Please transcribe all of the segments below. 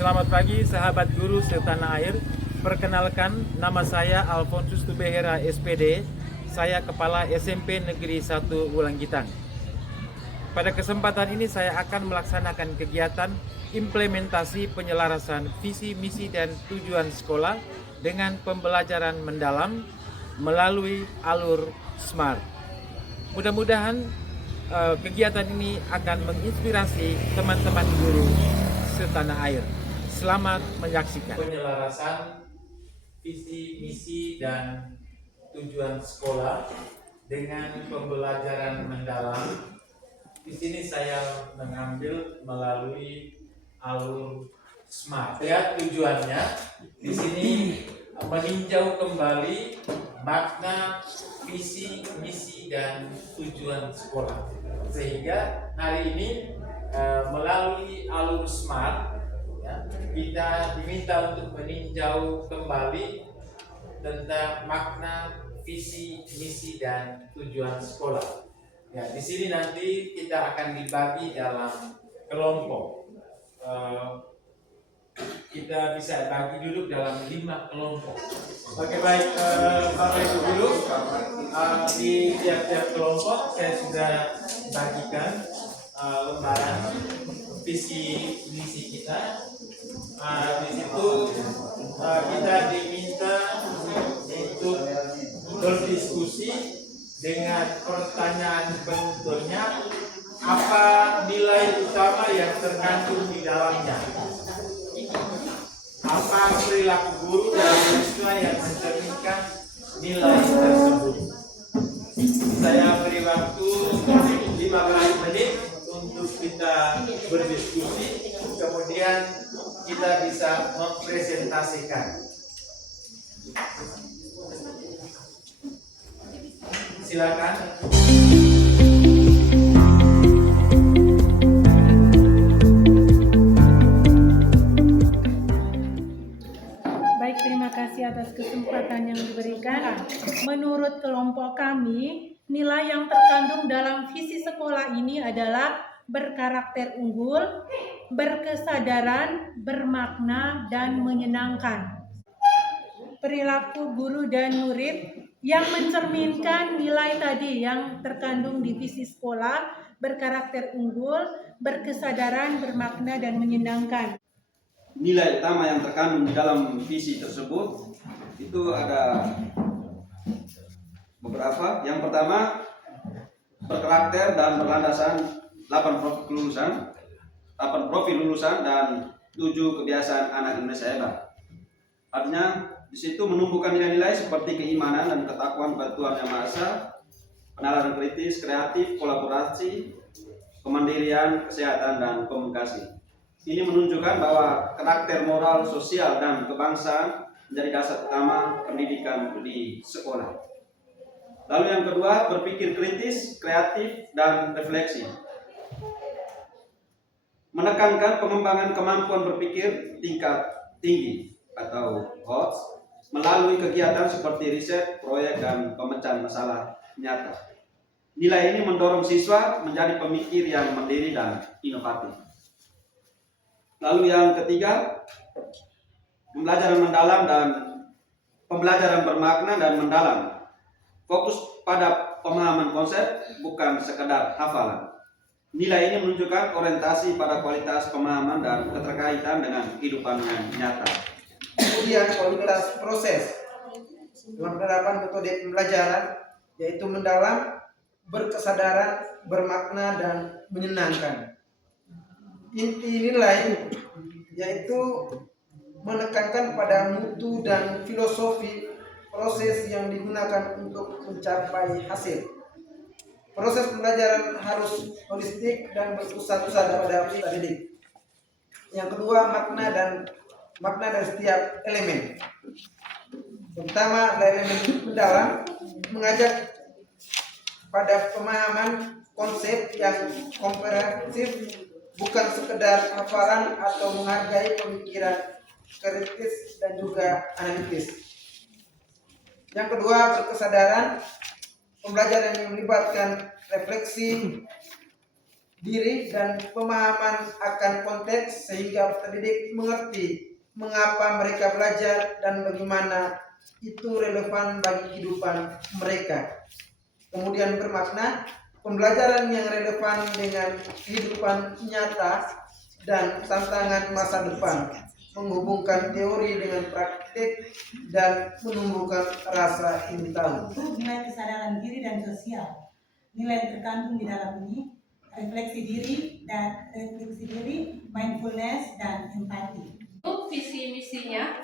Selamat pagi sahabat guru setanah air. Perkenalkan, nama saya Alfonsus Tubehera SPD. Saya Kepala SMP Negeri 1 Wulanggitang. Pada kesempatan ini saya akan melaksanakan kegiatan implementasi penyelarasan visi, misi, dan tujuan sekolah dengan pembelajaran mendalam melalui alur SMART. Mudah-mudahan kegiatan ini akan menginspirasi teman-teman guru setanah air. Selamat menyaksikan. Penyelarasan visi, misi, dan tujuan sekolah dengan pembelajaran mendalam. Di sini saya mengambil melalui alur SMART. Lihat tujuannya. Di sini meninjau kembali makna visi, misi, dan tujuan sekolah. Sehingga hari ini melalui alur SMART ya, kita diminta untuk meninjau kembali tentang makna visi, misi, dan tujuan sekolah. Ya, di sini nanti kita akan dibagi dalam kelompok. Kita bisa bagi dulu dalam 5 kelompok. Oke, baik, Bapak Ibu Guru, di tiap-tiap kelompok saya sudah bagikan lembaran visi misi kita. Di situ kita diminta untuk berdiskusi dengan pertanyaan penutupnya, apa nilai utama yang terkandung di dalamnya, apa perilaku guru dan siswa yang mencerminkan nilai tersebut. Saya beri waktu 15 menit untuk kita berdiskusi, kemudian kita bisa mempresentasikan. Silakan. Baik, terima kasih atas kesempatan yang diberikan. Menurut kelompok kami, nilai yang terkandung dalam visi sekolah ini adalah berkarakter unggul, berkesadaran, bermakna, dan menyenangkan. Perilaku guru dan murid yang mencerminkan nilai tadi yang terkandung di visi sekolah, berkarakter unggul, berkesadaran, bermakna, dan menyenangkan. Nilai utama yang terkandung di dalam visi tersebut itu ada beberapa. Yang pertama, berkarakter dan berlandasan 8 profil lulusan dan 7 kebiasaan anak Indonesia hebat. Artinya di situ menumbuhkan nilai-nilai seperti keimanan dan ketakwaan kepada Tuhan Yang Maha Esa, penalaran kritis, kreatif, kolaborasi, kemandirian, kesehatan, dan komunikasi. Ini menunjukkan bahwa karakter moral, sosial, dan kebangsaan menjadi dasar utama pendidikan di sekolah. Lalu yang kedua, berpikir kritis, kreatif, dan refleksi. Menekankan pengembangan kemampuan berpikir tingkat tinggi atau HOTS melalui kegiatan seperti riset, proyek, dan pemecahan masalah nyata. Nilai ini mendorong siswa menjadi pemikir yang mandiri dan inovatif. Lalu yang ketiga, pembelajaran mendalam dan pembelajaran bermakna dan mendalam. Fokus pada pemahaman konsep, bukan sekedar hafalan. Nilai ini menunjukkan orientasi pada kualitas pemahaman dan keterkaitan dengan kehidupan yang nyata. Kemudian kualitas proses dalam penerapan metode pembelajaran, yaitu mendalam, berkesadaran, bermakna, dan menyenangkan. Inti nilai yaitu menekankan pada mutu dan filosofi proses yang digunakan untuk mencapai hasil. Proses pembelajaran harus holistik dan berpusat pada peserta didik. Yang kedua, makna dari setiap elemen. Pertama, elemen mendalam, mengajak pada pemahaman konsep yang komprehensif, bukan sekedar hafalan, atau menghargai pemikiran kritis dan juga analitis. Yang kedua, berkesadaran, pembelajaran yang melibatkan refleksi, diri dan pemahaman akan konteks sehingga peserta didik mengerti mengapa mereka belajar dan bagaimana itu relevan bagi kehidupan mereka. Kemudian bermakna pembelajaran yang relevan dengan kehidupan nyata dan tantangan masa depan, menghubungkan teori dengan praktik dan menumbuhkan rasa ingin tahu. Nilai kesadaran diri dan sosial. Nilai yang terkandung di dalam ini refleksi diri, mindfulness dan empati. Visi misinya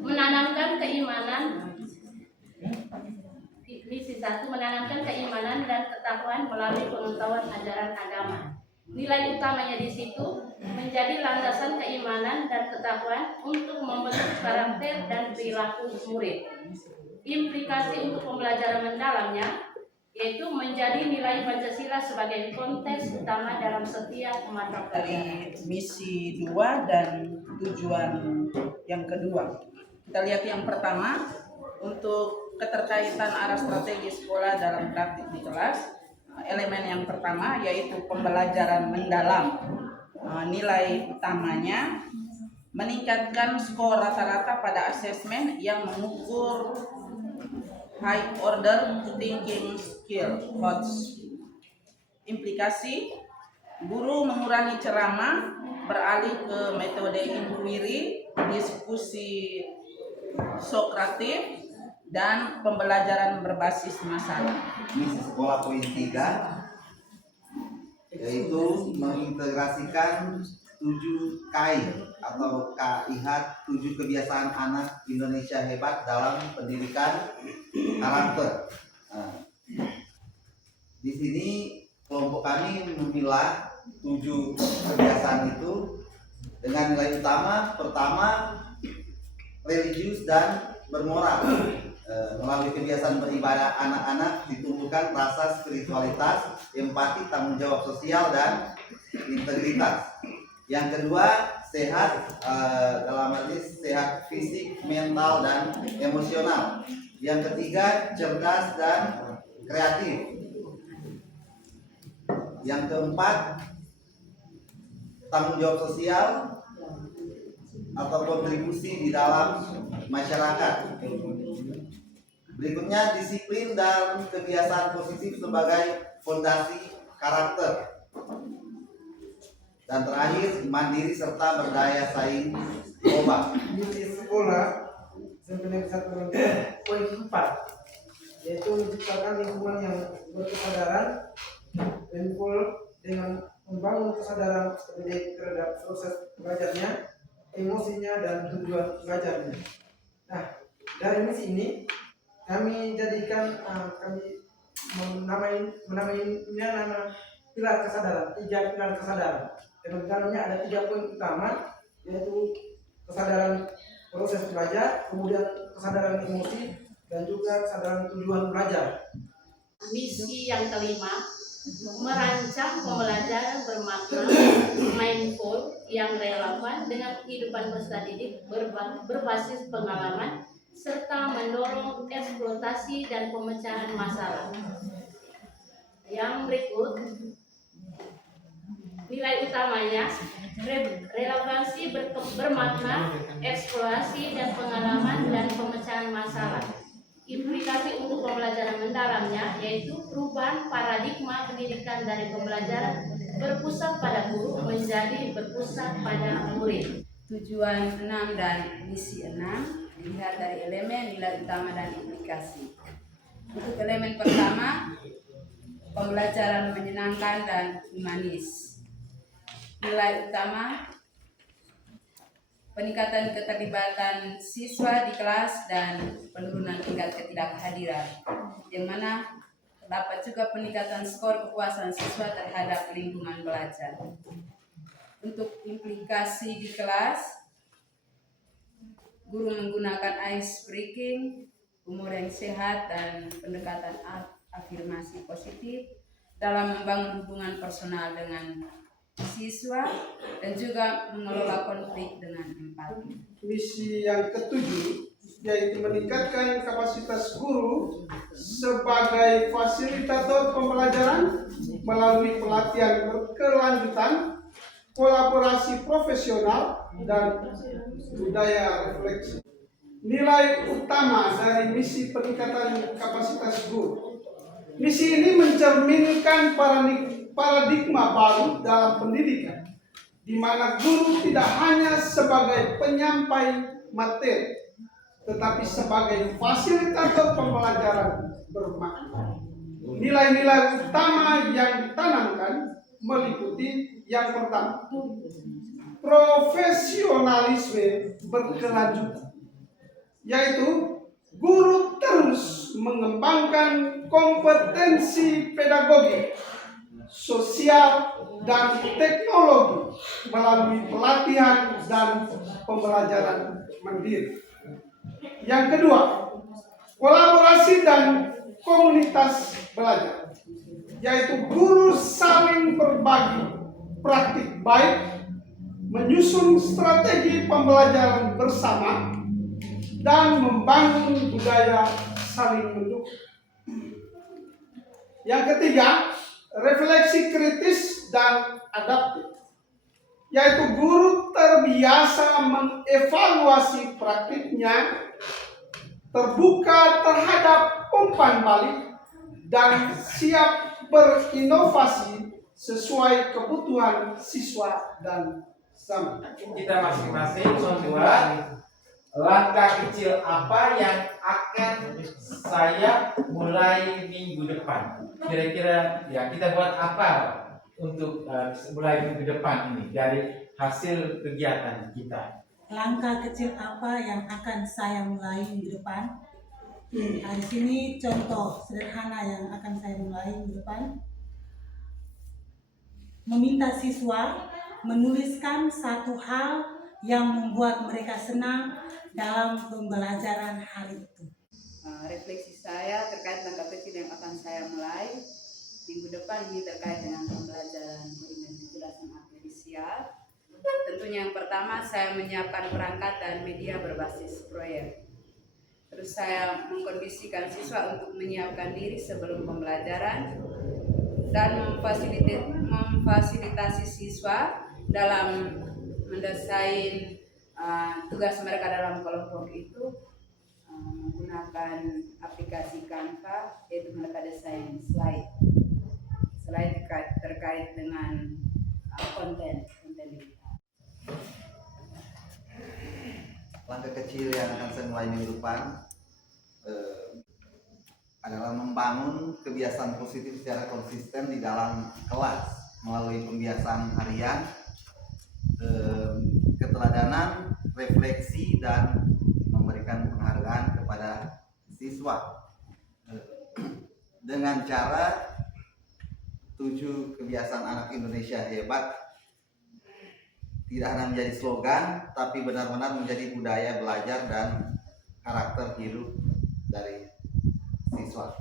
menanamkan keimanan. Misi 1, menanamkan keimanan dan ketakwaan melalui pengetahuan ajaran agama. Nilai utamanya di situ menjadi landasan keimanan dan ketakwaan untuk membentuk karakter dan perilaku murid. Implikasi untuk pembelajaran mendalamnya yaitu menjadi nilai Pancasila sebagai konteks utama dalam setiap mata pelajaran. Dari misi 2 dan tujuan yang kedua. Kita lihat yang pertama, untuk keterkaitan arah strategi sekolah dalam praktik di kelas. Elemen yang pertama yaitu pembelajaran mendalam. Nilai utamanya meningkatkan skor rata-rata pada asesmen yang mengukur high order thinking skill (HOTS). Implikasi, guru mengurangi ceramah, beralih ke metode inquiry, diskusi sokratif, dan pembelajaran berbasis masalah. Misi sekolah poin 3 yaitu mengintegrasikan 7 KI atau KIH, 7 kebiasaan anak Indonesia hebat dalam pendidikan karakter. Nah, di sini kelompok kami memilah 7 kebiasaan itu dengan nilai utama. Pertama, religius dan bermoral. Melalui kebiasaan beribadah anak-anak ditumbuhkan rasa spiritualitas, empati, tanggung jawab sosial, dan integritas. Yang kedua, sehat, dalam arti sehat fisik, mental, dan emosional. Yang ketiga, cerdas dan kreatif. Yang keempat, tanggung jawab sosial atau kontribusi di dalam masyarakat. Berikutnya, disiplin dan kebiasaan positif sebagai fondasi karakter. Dan terakhir, mandiri serta berdaya saing global. Misi sekolah sebenarnya satu poin 4 yaitu menciptakan lingkungan yang berkesadaran, mindful, dengan membangun kesadaran pendidik terhadap proses belajarnya, emosinya, dan tujuan belajarnya. Nah, dari misi ini kami jadikan kami menamainya nama pilar kesadaran, 3 pilar kesadaran. Dan dalamnya ada 3 poin utama, yaitu kesadaran proses belajar, kemudian kesadaran emosi, dan juga kesadaran tujuan belajar. Misi yang kelima, merancang pembelajaran bermakna, mindful, yang relevan dengan kehidupan peserta didik, berbasis pengalaman, serta mendorong eksploitasi dan pemecahan masalah. Yang berikut, nilai utamanya relevansi bermakna, eksplorasi dan pengalaman, dan pemecahan masalah. Implikasi untuk pembelajaran mendalamnya yaitu perubahan paradigma pendidikan dari pembelajaran berpusat pada guru menjadi berpusat pada murid. Tujuan 6 dan misi 6 dilihat dari elemen, nilai utama, dan implikasi. Untuk elemen pertama, pembelajaran menyenangkan dan humanis. Nilai utama, peningkatan keterlibatan siswa di kelas dan penurunan tingkat ketidakhadiran, yang mana terdapat juga peningkatan skor kepuasan siswa terhadap lingkungan belajar. Untuk implikasi di kelas, guru menggunakan ice breaking, umur yang sehat, dan pendekatan afirmasi positif dalam membangun hubungan personal dengan siswa dan juga mengelola konflik dengan empati. Misi yang ketujuh yaitu meningkatkan kapasitas guru sebagai fasilitator pembelajaran melalui pelatihan berkelanjutan, kolaborasi profesional, dan budaya refleksi. Nilai utama dari misi peningkatan kapasitas guru. Misi ini mencerminkan paradigma baru dalam pendidikan, di mana guru tidak hanya sebagai penyampai materi, tetapi sebagai fasilitator pembelajaran bermakna. Nilai-nilai utama yang ditanamkan meliputi yang pertama, profesionalisme berkelanjutan, yaitu guru terus mengembangkan kompetensi pedagogi, sosial, dan teknologi melalui pelatihan dan pembelajaran mandiri. Yang kedua, kolaborasi dan komunitas belajar, yaitu guru saling berbagi praktik baik, menyusun strategi pembelajaran bersama, dan membangun budaya saling mendukung. Yang ketiga, refleksi kritis dan adaptif, yaitu guru terbiasa mengevaluasi praktiknya, terbuka terhadap umpan balik, dan siap berinovasi sesuai kebutuhan siswa dan zaman. Kita masing-masing membuat langkah kecil apa yang akan saya mulai minggu depan. Kira-kira ya kita buat apa untuk mulai minggu depan ini dari hasil kegiatan kita. Langkah kecil apa yang akan saya mulai minggu depan? Di sini contoh sederhana yang akan saya mulai minggu depan. Meminta siswa menuliskan satu hal yang membuat mereka senang dalam pembelajaran hari itu. Refleksi saya terkait langkah kecil yang akan saya mulai minggu depan ini terkait dengan pembelajaran kecerdasan artifisial. Tentunya yang pertama saya menyiapkan perangkat dan media berbasis proyek. Terus saya mengkondisikan siswa untuk menyiapkan diri sebelum pembelajaran dan memfasilitasi siswa dalam mendesain tugas mereka dalam kelompok itu menggunakan aplikasi Canva, yaitu mereka desain slide terkait dengan konten digital. Langkah kecil yang akan saya mulai minggu depan adalah membangun kebiasaan positif secara konsisten di dalam kelas melalui pembiasaan harian, keteladanan, refleksi, dan memberikan penghargaan kepada siswa dengan cara 7 kebiasaan anak Indonesia hebat tidak hanya menjadi slogan, tapi benar-benar menjadi budaya belajar dan karakter hidup dari siswa.